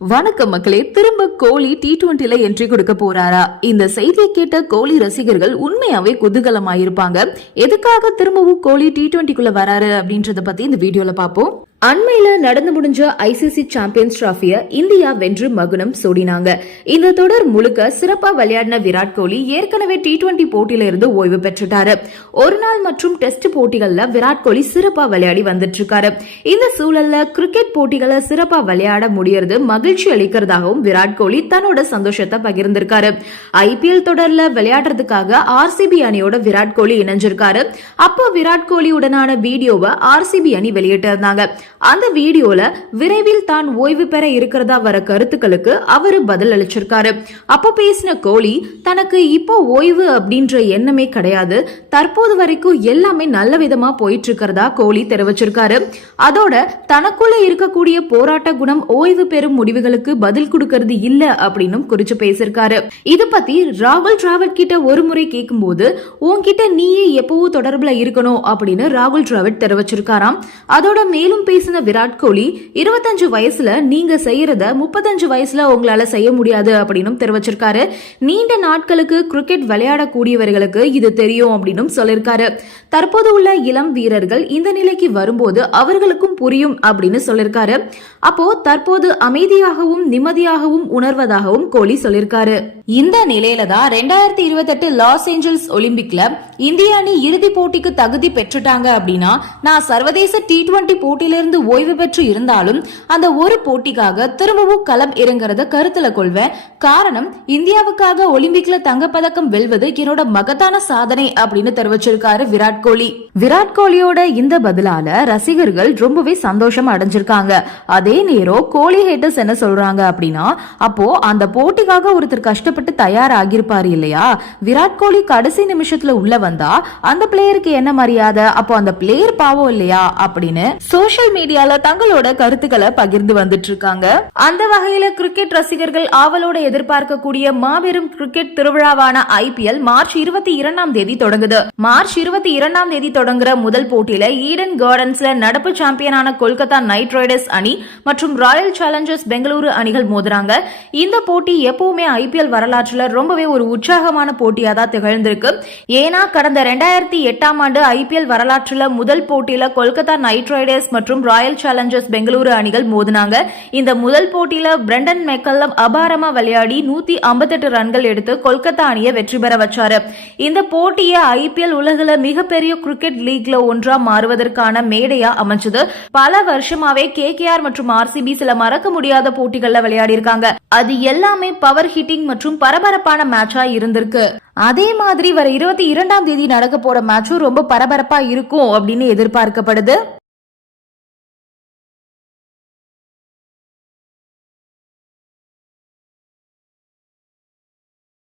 வணக்கம் மக்களே. திரும்ப கோலி டி டுவெண்ட்டில என்ட்ரி கொடுக்க போறாரா? இந்த செய்தியை கேட்ட கோலி ரசிகர்கள் உண்மையாவே குதூகலமாயிருப்பாங்க. எதுக்காக திரும்பவும் கோலி டி டுவெண்ட்டிக்குள்ள வராரு அப்படின்றத பத்தி இந்த வீடியோல பாப்போம் அண்மையில நடந்து முடிஞ்ச ஐசிசி சாம்பியன்ஸ் டிராஃபிய இந்தியா வென்று மகுனம் சூடினாங்க. இந்த தொடர் முழுக்க சிறப்பா விளையாடின விராட் கோலி ஏற்கனவே டி டுவெண்டி போட்டியில இருந்து ஓய்வு பெற்றுட்டாரு. ஒரு நாள் மற்றும் டெஸ்ட் போட்டிகள்ல விராட் கோலி சிறப்பா விளையாடி வந்துட்டு இருக்காரு இந்த சூழல்ல கிரிக்கெட் போட்டிகளை சிறப்பா விளையாட முடியறது மகிழ்ச்சி அளிக்கிறதாகவும் விராட் கோலி தன்னோட சந்தோஷத்தை பகிர்ந்திருக்காரு. ஐபிஎல் தொடர்ல விளையாடுறதுக்காக ஆர்சிபி அணியோட விராட் கோலி இணைஞ்சிருக்காரு. அப்போ விராட் கோலியுடனான வீடியோவை ஆர்சிபி அணி வெளியிட்டிருந்தாங்க. அந்த வீடியோல விரைவில் தான் ஓய்வு பெற இருக்கிறதா வர கருத்துக்களுக்கு அவரு பதில் அளிச்சிருக்காரு. அப்போ பேசின கோலி தனக்கு இப்போ ஓய்வு அப்படின்ற எண்ணமே கிடையாது. தற்போது வரைக்கும் எல்லாமே நல்ல விதமா போயிட்டு இருக்கிறதா கோலி தெரிவிச்சிருக்காரு. அதோட தனக்குள்ள இருக்கக்கூடிய போராட்ட குணம் ஓய்வு பெறும் முடிவுகளுக்கு பதில் கொடுக்கறது இல்ல அப்படின்னு குறிச்சு பேசியிருக்காரு இது பத்தி ராகுல் டிராவிட் கிட்ட ஒரு முறை கேட்கும் போது உன்கிட்ட நீயே எப்பவும் தொடர்புல இருக்கணும் அப்படின்னு ராகுல் டிராவிட் தெரிவிச்சிருக்காராம். அதோட மேலும் பேசின விராட் கோலி இருபத்தஞ்சு வயசுல நீங்க செய்யறத முப்பத்தஞ்சு வயசுல உங்களால செய்ய முடியாது அப்படின்னு தெரிவிச்சிருக்காரு. நீண்ட நாட்களுக்கு கிரிக்கெட் விளையாடக்கூடியவர்களுக்கு இது தெரியும் அப்படின்னு சொல்லியிருக்காரு தற்போது உள்ள இளம் வீரர்கள் இந்த நிலைக்கு வரும்போது அவர்களுக்கும் புரியும் அப்படின்னு சொல்லியிருக்காரு அப்போ தற்போது அமைதியாகவும் நிம்மதியாகவும் உணர்வதாகவும் கோலி சொல்லியிருக்காரு இந்த நிலையில தான் ரெண்டாயிரத்தி இருபத்தெட்டு லாஸ் ஏஞ்சல்ஸ் ஒலிம்பிக்ல இந்திய அணி இறுதி போட்டிக்கு தகுதி பெற்றுட்டாங்க அப்படின்னா நான் சர்வதேச டி டுவெண்டி இருந்து ஓய்வு பெற்று இருந்தாலும் அந்த ஒரு போட்டிக்காக திரும்பவும் களம் இறங்குறத கருத்துல கொள்வேன் காரணம் இந்தியாவுக்காக ஒலிம்பிக்ல தங்கப்பதக்கம் வெல்வது என்னோட மகத்தான சாதனை அப்படின்னு தெரிவிச்சிருக்காரு விராட் கோலி. விராட் கோலியோட இந்த பதிலால ரசிகர்கள் ரொம்பவே சந்தோஷம் அடைஞ்சிருக்காங்க. அதே நேரம் கோலி ஹேட்டர்ஸ் என்ன சொல்றாங்க அப்படின்னா அப்போ அந்த போட்டிக்காக ஒருத்தர் கஷ்டப்பட்டு தயாராகியிருப்பாரு இல்லையா? விராட் கோலி கடைசி நிமிஷத்துல உள்ள வந்தா அந்த பிளேயருக்கு என்ன மரியாதை? அப்போ அந்த பிளேயர் பாவம் இல்லையா? அப்படின்னு சோசியல் மீடியால தங்களோட கருத்துக்களை பகிர்ந்து வந்துட்டு இருக்காங்க அந்த வகையில கிரிக்கெட் ரசிகர்கள் ஆவலோட எதிர்பார்க்கக்கூடிய மாபெரும் கிரிக்கெட் திருவிழாவான ஐபிஎல் மார்ச் இருபத்தி இரண்டாம் தேதி தொடங்குது. மார்ச் இருபத்தி இரண்டாம் தேதி தொடங்குற முதல் போட்டியில ஈடன் கார்டன்ஸ்ல நடப்பு சாம்பியனான கொல்கத்தா நைட் ரைடர்ஸ் அணி மற்றும் ராயல் சேலஞ்சர்ஸ் பெங்களூரு அணிகள் மோதுறாங்க. இந்த போட்டி எப்பவுமே ஐபிஎல் வரலாற்றுல ரொம்பவே ஒரு உற்சாகமான போட்டியா தான் திகழ்ந்திருக்கு. ஏன்னா கடந்த ரெண்டாயிரத்தி எட்டாம் ஆண்டு ஐபிஎல் வரலாற்றுல முதல் போட்டியில கொல்கத்தா நைட் ரைடர்ஸ் மற்றும் ராயல் சேலஞ்சர்ஸ் பெங்களூரு அணிகள் மோதினாங்க. இந்த முதல் போட்டியில பிரண்டன் மெக்கல்லம் அபாரமா விளையாடி நூத்தி ஐம்பத்தெட்டு ரன்கள் எடுத்து கொல்கத்தா அணியை வெற்றி பெற வச்சாரு. இந்த போட்டியை ஐபிஎல் உலகில மிகப்பெரிய கிரிக்கெட் லீக்ல ஒன்றா மாறுவதற்கான மேடையா அமைஞ்சது. பல வருஷமாவே கேகேஆர் மற்றும் ஆர்சிபி சில மறக்க முடியாத போட்டிகள்ல விளையாடி இருக்காங்க அது எல்லாமே பவர் ஹிட்டிங் மற்றும் பரபரப்பான மேட்சா இருந்திருக்கு. அதே மாதிரி வர இருபத்தி இரண்டாம் தேதி நடக்க போற மேட்சும் ரொம்ப பரபரப்பா இருக்கும் அப்படின்னு எதிர்பார்க்கப்படுது.